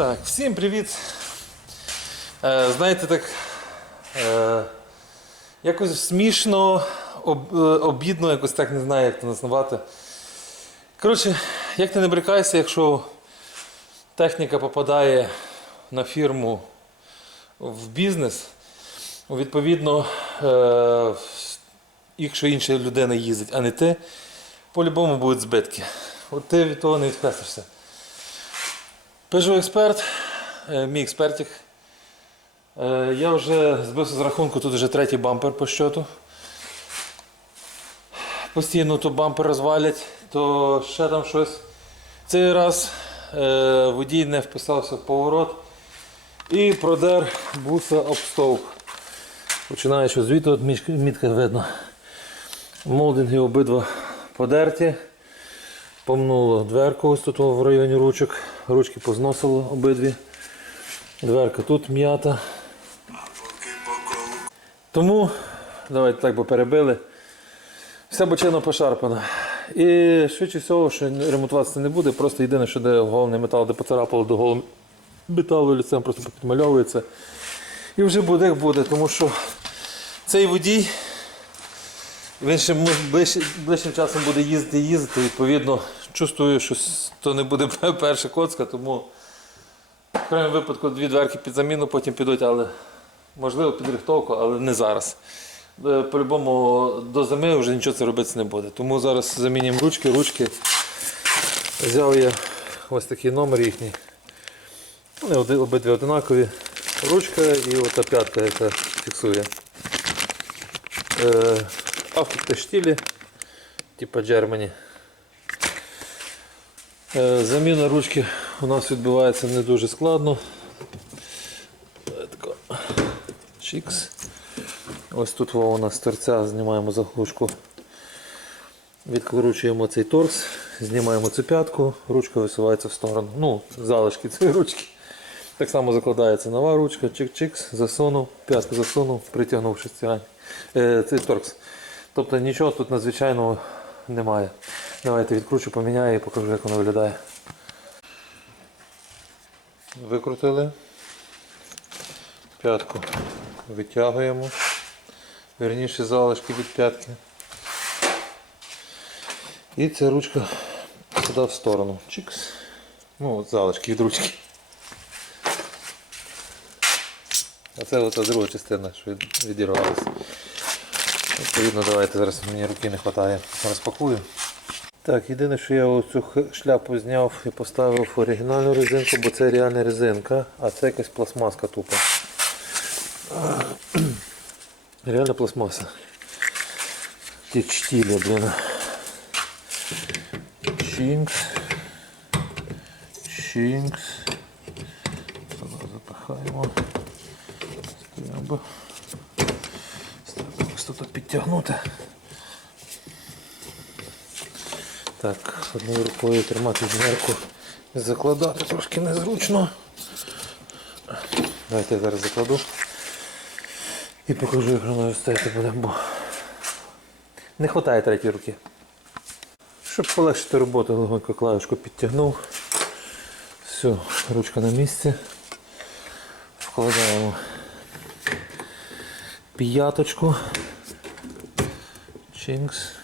Так, всім привіт. Е, знаєте, так е, якось смішно, об, е, обідно, якось так не знаю, як це назвати. Коротше, як ти не брикайся, якщо техніка попадає на фірму в бізнес, відповідно, е, якщо інша людина їздить, а не ти, по-любому будуть збитки. От ти від того не відкреслишся. Peugeot експерт, мій експертик. Е, Я вже збився з рахунку, тут вже третій бампер по щоту. Постійно то бампер розвалять, то ще там щось. Цей раз е, водій не вписався в поворот і продер буса об стовп. Починаючи звідти, от мітка видно. Молдинги обидва подерті. Помнуло дверку ось тут в районі ручок. Ручки позносило обидві. Дверка тут м'ята. Тому давайте так би перебили. Вся бочина пошарпана. І швидше всього, що ремонтуватися не буде, просто єдине, що де головний метал, де поцарапало до голого металу ліцем, просто підмальовується. І вже буде як буде, тому що цей водій він ще ближчим часом буде їздити їздити. Відповідно, чувствую, що то не буде перша коцка, тому в крайньому випадку дві дверки під заміну, потім підуть, але можливо підрихтовку, але не зараз. Е, По-любому до зими вже нічого це робити не буде. Тому зараз замінюємо ручки, ручки. Взяв я ось такий номер їхній. Вони обидві одинакові. Ручка і ота п'ятка, яка фіксує. Е, автотештілі, типа Germany. Е, Заміна ручки у нас відбувається не дуже складно. Е. Чікс. Ось тут во, у нас з торця знімаємо заглушку. Відкручуємо цей торс, знімаємо цю п'ятку, ручка висувається в сторону. Ну, залишки цієї ручки. Так само закладається нова ручка, чик-чикс, засунув, п'ятку засунув, притягнув шестигранник. Е, цей торкс. Тобто нічого тут надзвичайного немає. Давайте відкручу, поміняю і покажу, як воно виглядає. Викрутили. П'ятку витягуємо. Верніше залишки від п'ятки. І ця ручка сюди в сторону. Чикс. Ну, от залишки від ручки. А це ота друга частина, що відірвалася. Відповідно, давайте зараз мені руки не вистачає. Розпакую. Так, єдине, що я оцю шляпу зняв і поставив оригінальну резинку, бо це реальна резинка, а це якась пластмаска тупа. Реальна пластмаса. Ті штілі, блін. Чінкс. Чінкс. Запихаємо. Треба. Треба ось тут підтягнути. Так, одною рукою тримати дверку закладати трошки незручно. Давайте я зараз закладу і покажу, як воно стояти буде, бо не вистачає третьої руки. Щоб полегшити роботу, легонько клавішку підтягнув. Все, ручка на місці. Вкладаємо п'яточку. Чинкс.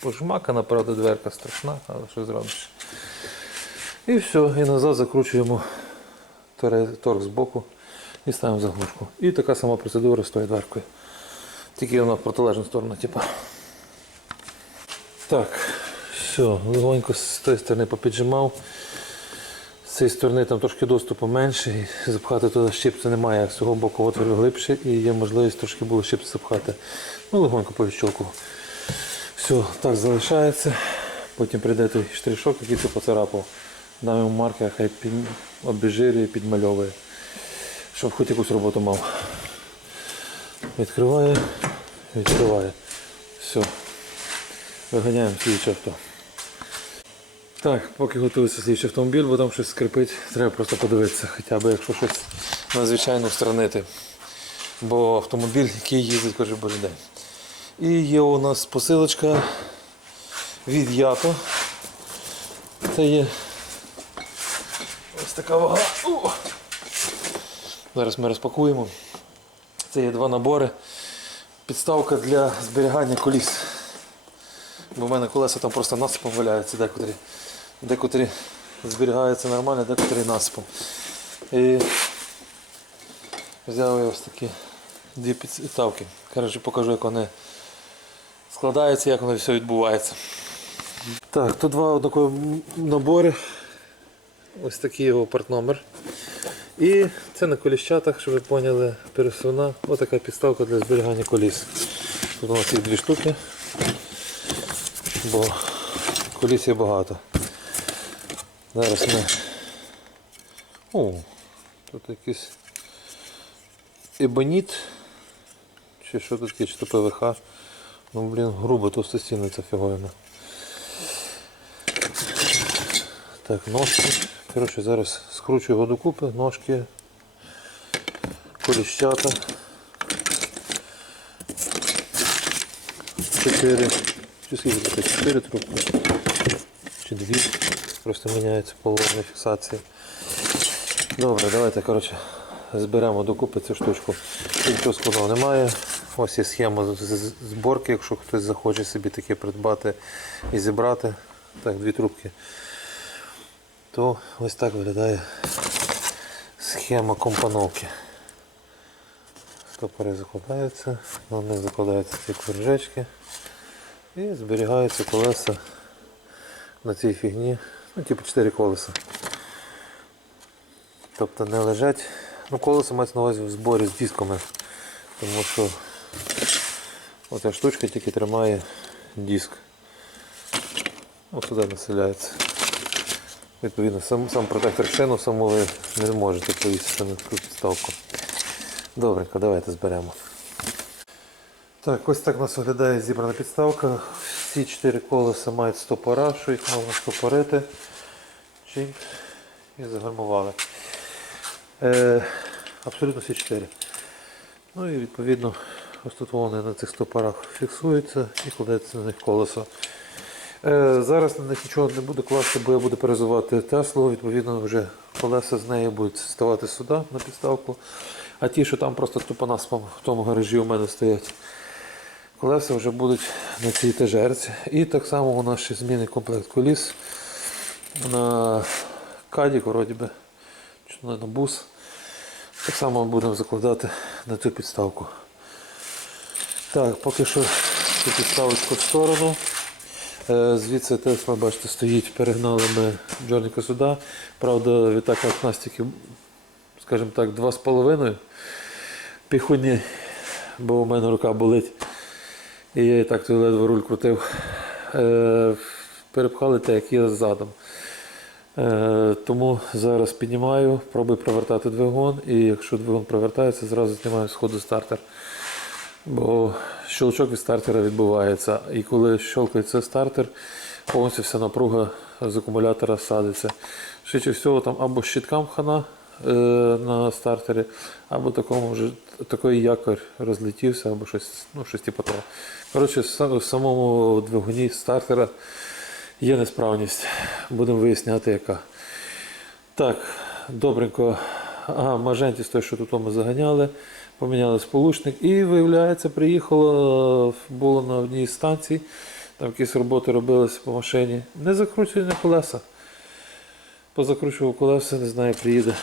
Пожмакана, правда, дверка страшна, але що зробиш. І все, і назад закручуємо торг з боку і ставимо заглушку. І така сама процедура з тою дверкою. Тільки вона в протилежну сторону, типу. Так, все, легонько з тієї сторони попіджимав. З цієї сторони там трошки доступу менше, і запхати туди щипця немає, з цього боку отворів глибше і є можливість трошки було щипці запхати. Ну, легонько повіщолкував. Все, так залишається. Потім прийде той штришок, який ти поцарапав. Дам йому маркер, хай під... обезжирює, підмальовує. Щоб хоч якусь роботу мав. Відкриває, відкриває. Все. Виганяємо слідче авто. Так, поки готується слідчий автомобіль, бо там щось скрипить, треба просто подивитися, хоча б якщо щось надзвичайно встранити. Бо автомобіль, який їздить кожен божий день. І є у нас посилочка від Ято. Це є ось така вага. О! Зараз ми розпакуємо. Це є два набори. Підставка для зберігання коліс. Бо в мене колеса там просто насипом валяються декотрі. Декотрі зберігаються нормально, декотрі насипом. І взяв я ось такі дві підставки. Коротше, покажу, як вони складаються, як воно все відбувається. Так, тут два однакові набори. Ось такий його партномер. І це на коліщатах, щоб ви поняли, пересувна. Ось така підставка для зберігання коліс. Тут у нас є дві штуки, бо коліс є багато. Зараз ми. О, тут якийсь ебоніт. Чи що таке, чи то ПВХ. Ну блін, грубо товстостінна ця фіговина. Так, ножки. Коротше, зараз скручую його докупи, ножки, коліщата. Чотири. Чи скільки таке? Чотири трубки. Чи дві. Просто міняється положення фіксації. Добре, давайте коротше, зберемо докупи цю штучку. Нічого складного немає. Ось є схема зборки, якщо хтось захоче собі таке придбати і зібрати. Так, дві трубки то ось так виглядає схема компоновки. Стопори закладаються, на них закладаються ці кружечки і зберігаються колеса на цій фігні, ну типу 4 колеса. Тобто не лежать, ну колеса мають на увазі в зборі з дисками, тому що оця штучка тільки тримає диск. Ось сюди населяється. Відповідно, сам, сам протектор шину саму ви не можете повісити на таку підставку. Добренько, давайте зберемо. Так, ось так у нас виглядає зібрана підставка. Всі чотири колеса мають стопора, що їх можна стопорити. Чим і загальмували. Е, абсолютно всі чотири. Ну і відповідно ось тут вони на цих стопорах фіксуються і кладеться на них колесо. Е, Зараз на них нічого не буду класти, бо я буду перезувати Теслу. Відповідно, вже колеса з неї будуть ставати сюди на підставку. А ті, що там просто тупо в тому гаражі у мене стоять, колеса вже будуть на цій тежерці. І так само у нас ще змінний комплект коліс на кадік, вроді би, чи на бус. Так само будемо закладати на цю підставку. Так, поки що цю підставочку в сторону. Е, Звідси Тесла, бачите, стоїть, перегнали ми Джорніка сюди. Правда, відтак як нас тільки, скажімо так, 2,5 піхуні, бо у мене рука болить. І я і так ледве руль крутив. Е, Перепхали те, як є задом. Е, Тому зараз піднімаю, пробую провертати двигун, і якщо двигун провертається, зразу знімаю з ходу стартер. Бо щелчок від стартера відбувається. І коли щелкається стартер, повністю вся напруга з акумулятора садиться. Швидше всього, там або щиткам хана е, на стартері, або такому вже такий якорь розлетівся, або щось, ну, щось типу того. Коротше, в самому двигуні стартера є несправність. Будемо виясняти, яка. Так, добренько. Ага, Мажентіс той, що тут ми заганяли, поміняли сполучник. І виявляється, приїхало, було на одній з станцій, там якісь роботи робилися по машині. Не закручені колеса. Позакручував колеса, не знаю, приїде.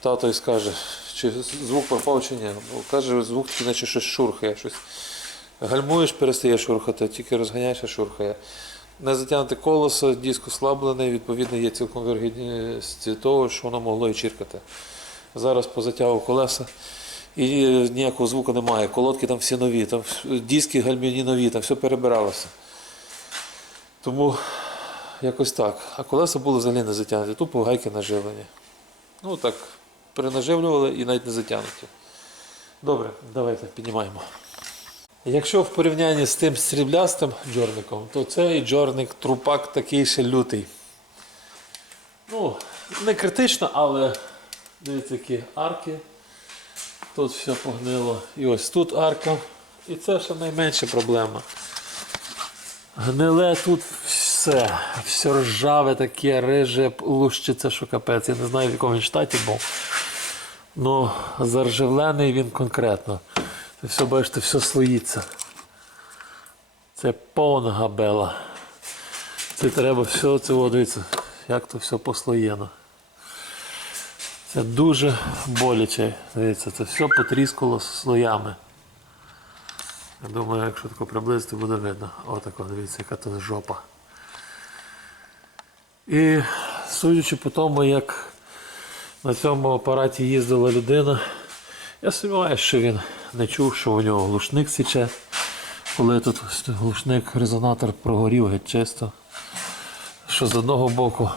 Тато і скаже, чи звук пропав чи ні. Бо каже, звук наче щось шурхає. Щось. Гальмуєш, перестає шурхати, тільки розганяєшся, шурхає. Не затягнути колесо, диск ослаблений, відповідно, є цілком вірогідність того, що воно могло і чіркати. Зараз позатягував колеса і ніякого звуку немає. Колодки там всі нові, там диски гальмівні нові, там все перебиралося. Тому якось так. А колеса були взагалі не затягнуті, тупо гайки наживлені. Ну так, перенаживлювали і навіть не затягнуті. Добре, давайте піднімаємо. Якщо в порівнянні з тим сріблястим джорником, то цей джорник трупак такий ще лютий. Ну, не критично, але дивіться, які арки. Тут все погнило. І ось тут арка. І це ще найменша проблема. Гниле тут все. Все ржаве таке, риже, лущиться, що капець. Я не знаю, в якому він штаті був. Ну, заржавлений він конкретно. Це все, бачите, все слоїться. Це повна габела. Це треба все це о, дивіться, як то все послоєно. Це дуже боляче. Дивіться, це все потріскало слоями. Я думаю, якщо тако приблизити, буде видно. Отако, дивіться, яка то жопа. І судячи по тому, як на цьому апараті їздила людина, я сумніваюся, що він не чув, що у нього глушник січе. Коли тут глушник, резонатор прогорів геть чисто. Що з одного боку,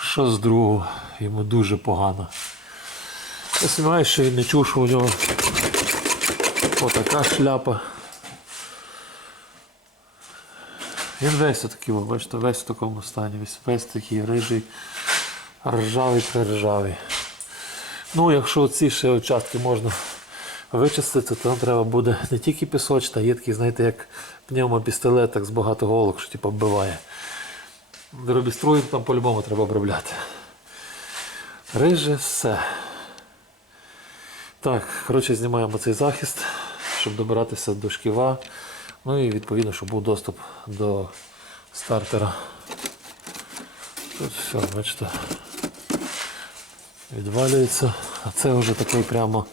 що з другого. Йому дуже погано. Я сумніваюся, що він не чув, що у нього отака шляпа. Він весь такий, ви бачите, весь в такому стані, весь, весь такий рижий, ржавий приржавий. Ну, якщо ці ще участки можна вичистити, то нам треба буде не тільки пісочна, а є такий, знаєте, як пневмопістолет, з багато голок, що типу вбиває. Дробістрою там по-любому треба обробляти. Риже все. Так, коротше, знімаємо цей захист, щоб добиратися до шківа. Ну і відповідно, щоб був доступ до стартера. Тут все, бачите, відвалюється. А це вже такий прямо.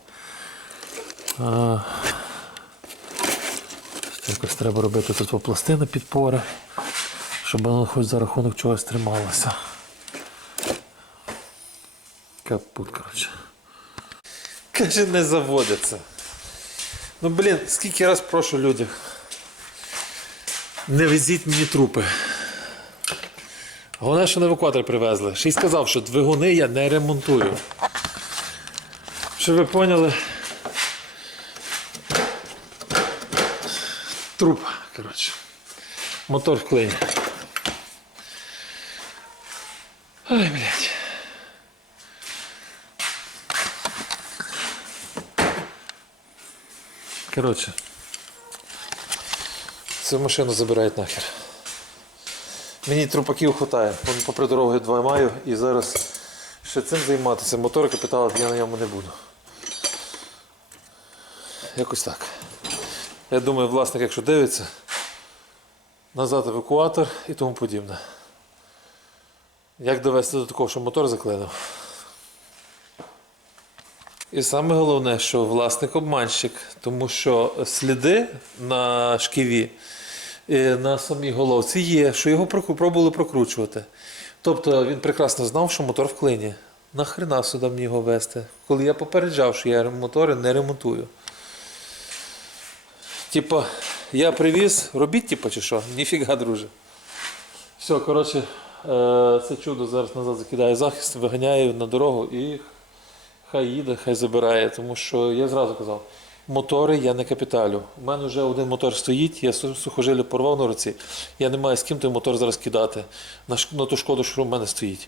А, ще якось треба робити тут пластини підпори, щоб воно хоч за рахунок чогось трималося. Капут, коротше. Каже, не заводиться. Ну блін, скільки раз прошу людях. Не везіть мені трупи. Головне, що на евакуатор привезли. Ще й сказав, що двигуни я не ремонтую. Щоб ви поняли. Труп, коротше. Мотор в клині. Ой, блядь. Коротше. Цю машину забирають нахер. Мені трупаків. Вон попри дороги два маю і зараз ще цим займатися. Мотор капітал я на ньому не буду. Якось так. Я думаю, власник, якщо дивиться, назад евакуатор і тому подібне. Як довести до такого, що мотор заклинив? І саме головне, що власник обманщик, тому що сліди на шківі е, на самій головці є, що його пробували прокручувати. Тобто він прекрасно знав, що мотор в клині. Нахрена сюди мені його вести? Коли я попереджав, що я мотори не ремонтую. Типа, я привіз, робіть, типа, чи що? Ніфіга, друже. Все, коротше, е, це чудо зараз назад закидає захист, виганяє на дорогу і хай їде, хай забирає. Тому що я зразу казав, мотори я не капіталю. У мене вже один мотор стоїть, я сухожилля порвав на руці. Я не маю з ким той мотор зараз кидати на, на ту шкоду, що в мене стоїть.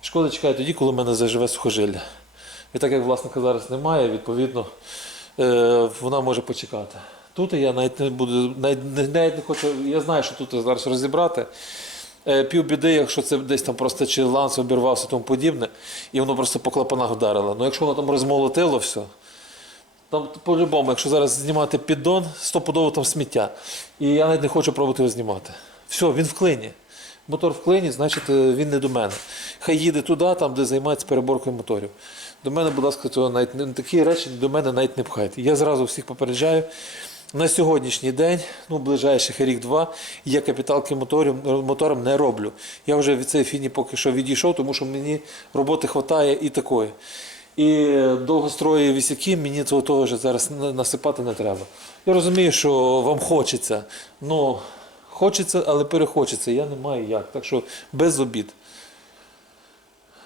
Шкода чекає тоді, коли в мене заживе сухожилля. І так як власника зараз немає, відповідно, е, вона може почекати. Тут я навіть не буду, навіть, навіть не хочу, я знаю, що тут зараз розібрати. Е, Півбіди, якщо це десь там просто чи ланц обірвався тому подібне, і воно просто по клапанах вдарило. Ну якщо воно там розмолотило все, там по-любому, якщо зараз знімати піддон, стопудово там сміття. І я навіть не хочу пробувати його знімати. Все, він в клині. Мотор в клині, значить е, він не до мене. Хай їде туди, там, де займається переборкою моторів. До мене, будь ласка, цього навіть такі речі до мене навіть не пхайте. Я зразу всіх попереджаю. На сьогоднішній день, ну ближайших рік-два, я капіталки моторів, мотором не роблю. Я вже від цієї фіні поки що відійшов, тому що мені роботи вистачає і такої. І довгострої вісяки мені цього того вже зараз на- насипати не треба. Я розумію, що вам хочеться. Ну, хочеться, але перехочеться. Я не маю як. Так що без обід.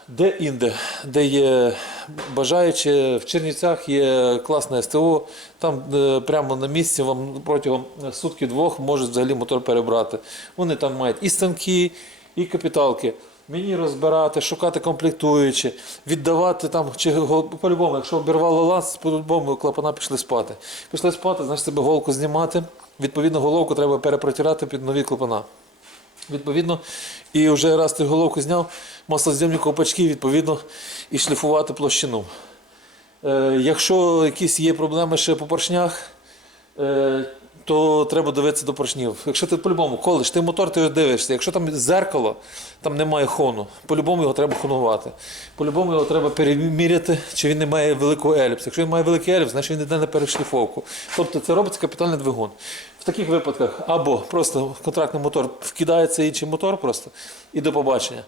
Де інде, де є бажаючі, в Чернівцях є класне СТО, там е, прямо на місці вам протягом сутки-двох можуть взагалі мотор перебрати. Вони там мають і станки, і капіталки. Мені розбирати, шукати комплектуючі, віддавати там, чи по-любому, якщо обірвало ланц, по-любому клапана пішли спати. Пішли спати, значить себе голку знімати. Відповідно, головку треба перепротирати під нові клапана. Відповідно, і вже раз ти головку зняв, маслозйомні ковпачки, відповідно, і шліфувати площину. Е, якщо якісь є проблеми ще по поршнях, е, то треба дивитися до поршнів. Якщо ти по-любому колиш, ти мотор, ти дивишся. Якщо там зеркало, там немає хону, по-любому його треба хонувати. По-любому його треба переміряти, чи він не має великого еліпсу. Якщо він має великий еліпс, значить він йде на перешліфовку. Тобто це робиться капітальний двигун. В таких випадках або просто контрактний мотор вкидається інший мотор просто і до побачення.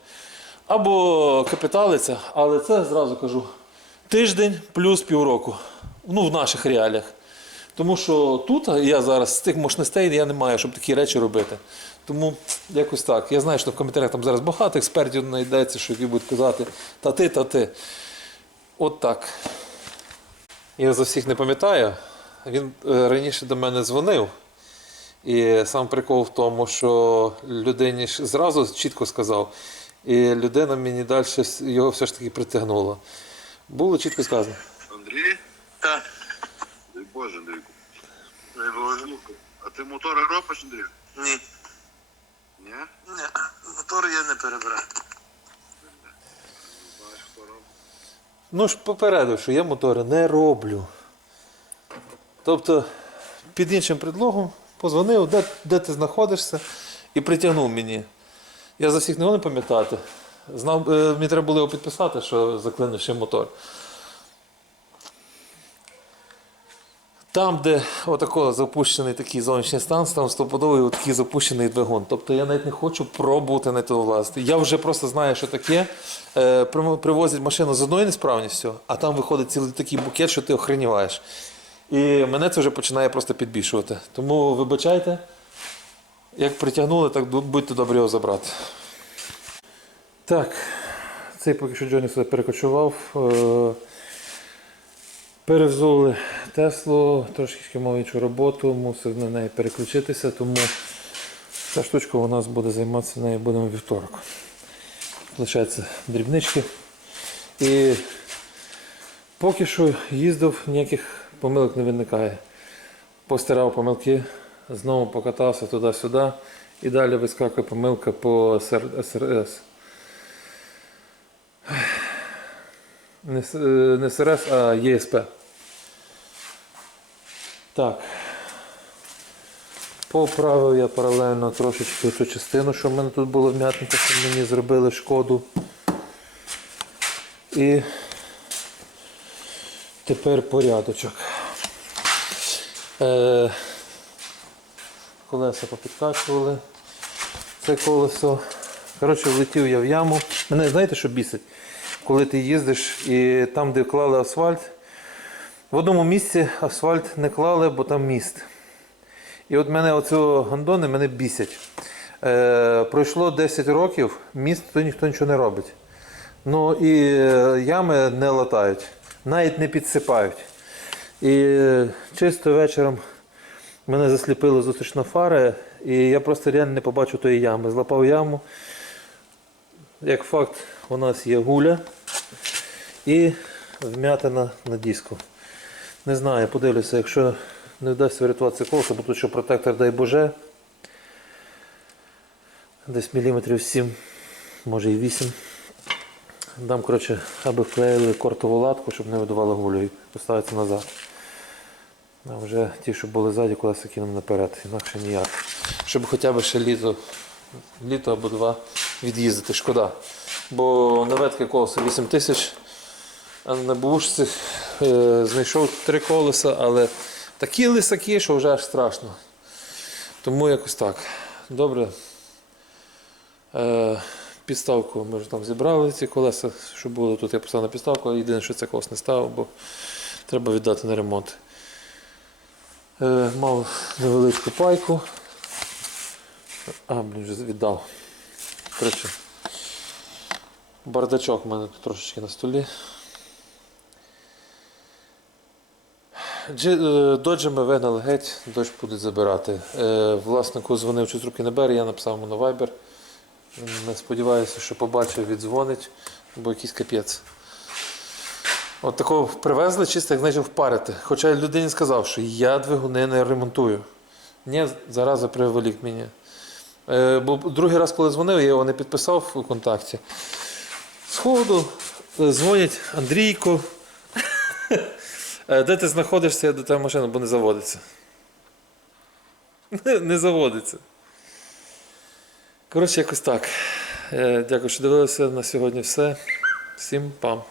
Або капіталиться, але це зразу кажу. Тиждень плюс півроку. Ну, в наших реаліях. Тому що тут я зараз з тих мощностей я не маю, щоб такі речі робити. Тому якось так. Я знаю, що в коментарях там зараз багато експертів знайдеться, що які будуть казати та ти, та ти. От так. Я за всіх не пам'ятаю. Він е, раніше до мене дзвонив. І сам прикол в тому, що людині зразу чітко сказав, і людина мені далі його все ж таки притягнула. Було чітко сказано. Андрій? Так, Боже, Андрійку. Не. А ти мотори робиш, Андрій? Ні. Ні? Ні, мотор я не перебираю. Ну ж попередив, що я мотори не роблю. Тобто, під іншим предлогом позвонив, де, де ти знаходишся, і притягнув мені. Я за всіх не можу пам'ятати. Знав, е, мені треба було його підписати, що заклинив ще мотор. Там, де отако запущений такий зовнішній стан, там стопудовий такий запущений двигун. Тобто я навіть не хочу пробувати на то власти. Я вже просто знаю, що таке. Е, привозять машину з одною несправністю, а там виходить цілий такий букет, що ти охреніваєш. І мене це вже починає просто підбільшувати. Тому вибачайте, як притягнули, так будьте добрі його забрати. Так, цей поки що Джоні сюди перекочував. Перевзули Теслу, трошки мав іншу роботу, мусив на неї переключитися, тому ця штучка у нас буде займатися нею будемо вівторок. Лишаються дрібнички. І поки що їздив, ніяких помилок не виникає. Постирав помилки, знову покатався туди-сюди. І далі вискакує помилка по СР- СРС. Е, не СРС, а ЄСП. Так. Поправив я паралельно трошечки цю частину, що в мене тут було вм'ятненько, що мені зробили шкоду. І тепер порядочок. Е, колеса попідкачували. Це колесо. Коротше, влетів я в яму. Мене знаєте, що бісить? Коли ти їздиш і там, де клали асфальт, в одному місці асфальт не клали, бо там міст. І от мене оцього гандони мене бісять. Е, пройшло 10 років, міст то ніхто нічого не робить. Ну і е, ями не латають, навіть не підсипають. І е, чисто вечором мене засліпили зустрічна фара, і я просто реально не побачив тої ями. Злапав яму. Як факт, у нас є гуля і вм'ятина на диску. Не знаю, подивлюся, якщо не вдасться врятувати це колесо, бо тут що протектор, дай Боже. Десь міліметрів 7, може і 8. Дам, коротше, аби вклеїли кортову латку, щоб не видувало гулю і поставиться назад. А вже ті, що були ззаді, колеса кинемо наперед, інакше ніяк. Щоб хоча б ще літо, літо або два від'їздити, шкода. Бо на ветки колесо 8 тисяч, а на бушці знайшов три колеса, але такі лисаки, що вже аж страшно. Тому якось так. Добре. Е, підставку ми вже там зібрали ці колеса, що було тут, я поставив на підставку, єдине, що це колес не ставив, бо треба віддати на ремонт. Е, мав невеличку пайку. А, блін, вже віддав. Коротше, бардачок у мене тут трошечки на столі. Джи- е, Доджі ми вигнали геть, дощ будуть забирати. Е, Власнику дзвонив, чи з руки не бере, я написав йому на Viber. Не сподіваюся, що побачив, віддзвонить, бо якийсь капець. От такого привезли, чисто як знаєте, впарити. Хоча людині сказав, що я двигуни не ремонтую. Ні, зараза привелік мені. Е, бо другий раз, коли дзвонив, я його не підписав у контакті. Сходу е, дзвонять Андрійко. Е, Де ти знаходишся, я до тебе машину, бо не заводиться. Не заводиться. Коротше, якось так. Е, Дякую, що дивилися на сьогодні все. Всім пам.